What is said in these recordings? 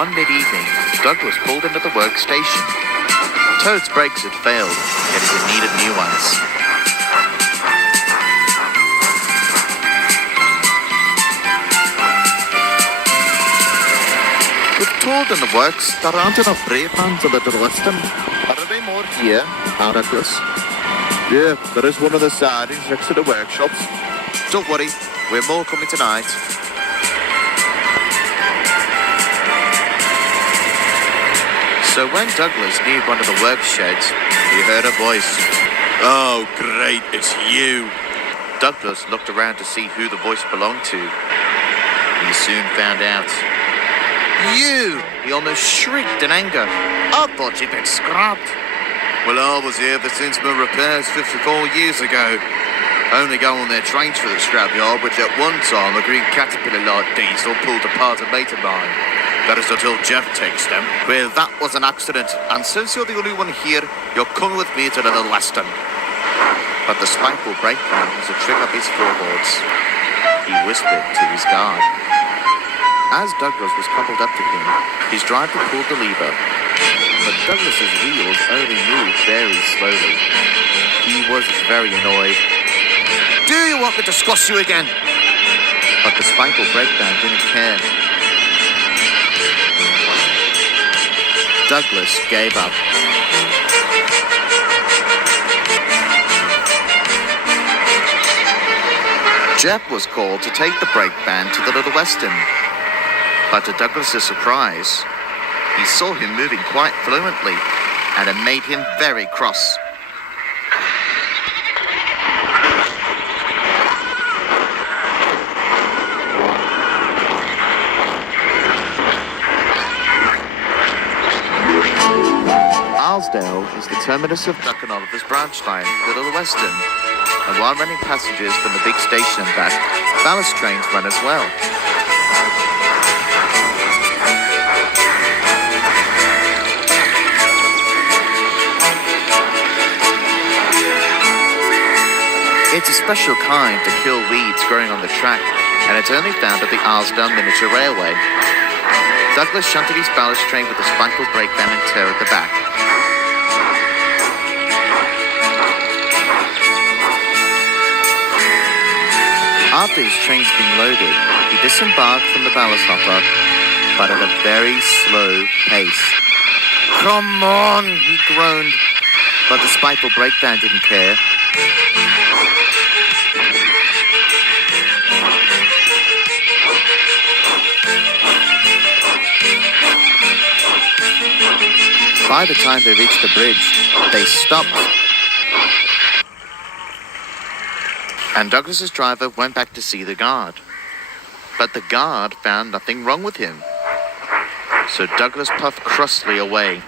One mid-evening, Douglas pulled into the workstation. Toad's brakes had failed, yet he needed new ones. With Toad in the works, there aren't enough brake bands on the Western. Are there more here, Douglas? Yeah, there is one of the sidings next to the workshops. Don't worry, we're more coming tonight. So when Douglas neared one of the work sheds, he heard a voice. Oh, great, it's you. Douglas looked around to see who the voice belonged to. He soon found out. You! He almost shrieked in anger. I thought you'd been scrapped. Well, I was here ever since my repairs 54 years ago. Only go on their trains for the scrapyard, which at one time a green Caterpillar-like diesel pulled apart a mate of mine. That is until Geoff takes them. Well, that was an accident, and since you're the only one here, you're coming with me to Little Western. But the Spiteful breakdown was a trick up his floorboards. He whispered to his guard. As Douglas was coupled up to him, his driver pulled the lever. But Douglas's wheels only moved very slowly. He was very annoyed. Do you want me to squash you again? But the Spiteful breakdown didn't care. Douglas gave up. Geoff was called to take the brake band to the Little Western. But to Douglas's surprise, he saw him moving quite fluently, and it made him very cross. Arlesdale is the terminus of Duck and Oliver's branch line, the Little Western, and while running passengers from the big station and back, ballast trains run as well. It's a special kind to kill weeds growing on the track, and it's only found at the Arlesdale Miniature Railway. Douglas shunted his ballast train with a Spiteful breakdown in tow at the back. After his train's been loaded, he disembarked from the ballast hopper, but at a very slow pace. Come on, he groaned, but the Spiteful breakdown didn't care. By the time they reached the bridge, they stopped. And Douglas's driver went back to see the guard. But the guard found nothing wrong with him. So Douglas puffed crossly away.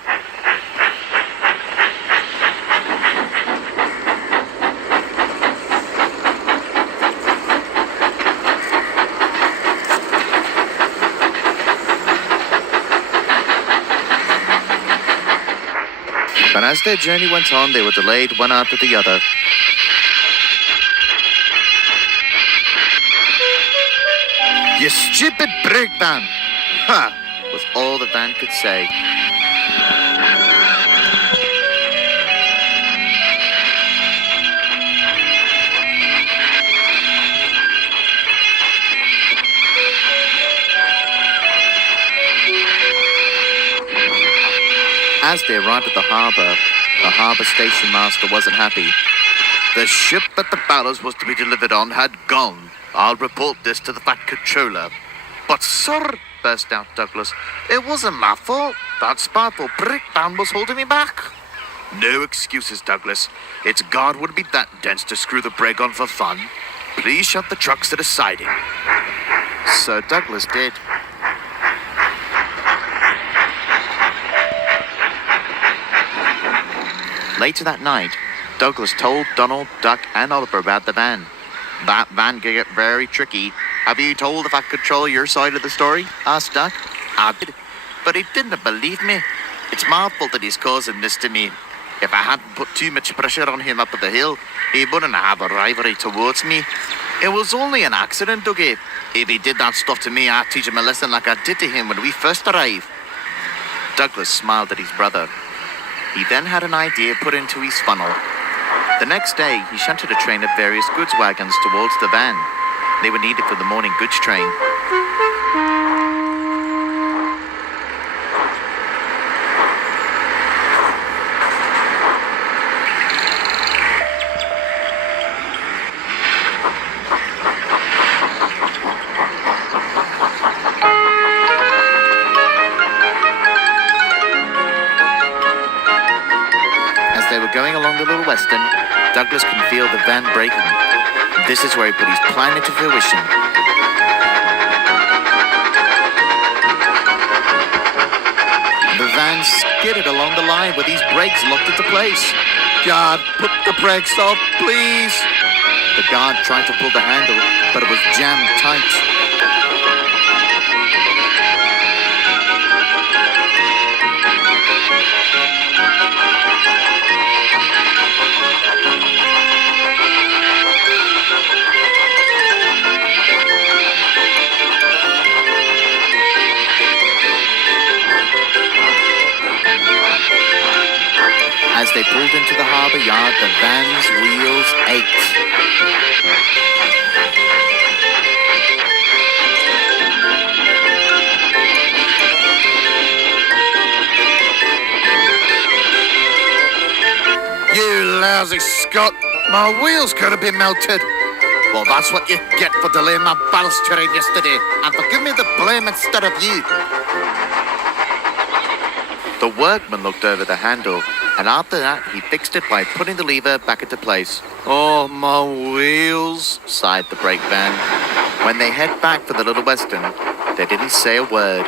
But as their journey went on, they were delayed one after the other. You stupid breakdown! Ha! Was all the van could say. As they arrived at the harbour station master wasn't happy. The ship that the ballast was to be delivered on had gone. I'll report this to the Fat Controller. But sir, burst out Douglas, it wasn't my fault. That Spiteful breakdown was holding me back. No excuses, Douglas. Its guard wouldn't be that dense to screw the brake on for fun. Please shut the trucks to the siding. So Douglas did. Later that night, Douglas told Donald, Duck, and Oliver about the van. That van can get very tricky. Have you told the Fat Controller your side of the story? Asked Duck. I did, but he didn't believe me. It's my fault that he's causing this to me. If I hadn't put too much pressure on him up the hill, he wouldn't have a rivalry towards me. It was only an accident, Dougie. If he did that stuff to me, I'd teach him a lesson like I did to him when we first arrived. Douglas smiled at his brother. He then had an idea put into his funnel. The next day, he shunted a train of various goods wagons towards the van. They were needed for the morning goods train. They were going along the Little Western. Douglas can feel the van braking. This is where he put his plan into fruition. The van skidded along the line with his brakes locked into place. "God, put the brakes off, please." The guard tried to pull the handle, but it was jammed tight. As they pulled into the harbour yard, the van's wheels ached. "You lousy Scot, my wheels could have been melted." "Well, that's what you get for delaying my ballast train yesterday, and for giving me the blame instead of you." The workman looked over the handle, and after that, he fixed it by putting the lever back into place. "Oh, my wheels," sighed the brake van. When they head back for the Little Western, they didn't say a word.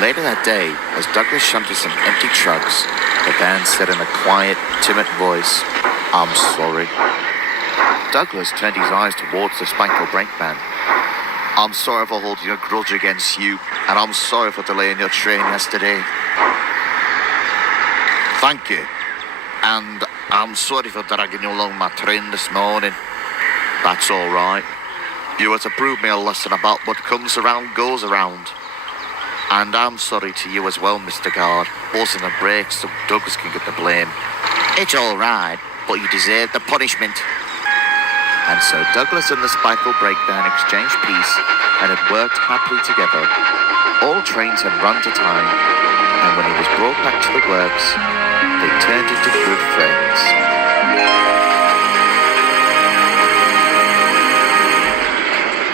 Later that day, as Douglas shunted some empty trucks, the van said in a quiet, timid voice, "I'm sorry." Douglas turned his eyes towards the Spiteful brakeman. "I'm sorry for holding a grudge against you, and I'm sorry for delaying your train yesterday." "Thank you. And I'm sorry for dragging you along my train this morning." "That's all right. You were to prove me a lesson about what comes around goes around. And I'm sorry to you as well, Mr. Guard, forcing the brakes so Douglas can get the blame." "It's all right, but you deserve the punishment." And so Douglas and the Spiteful brakeman exchanged peace and had worked happily together. All trains had run to time, and when he was brought back to the works, they turned into good friends.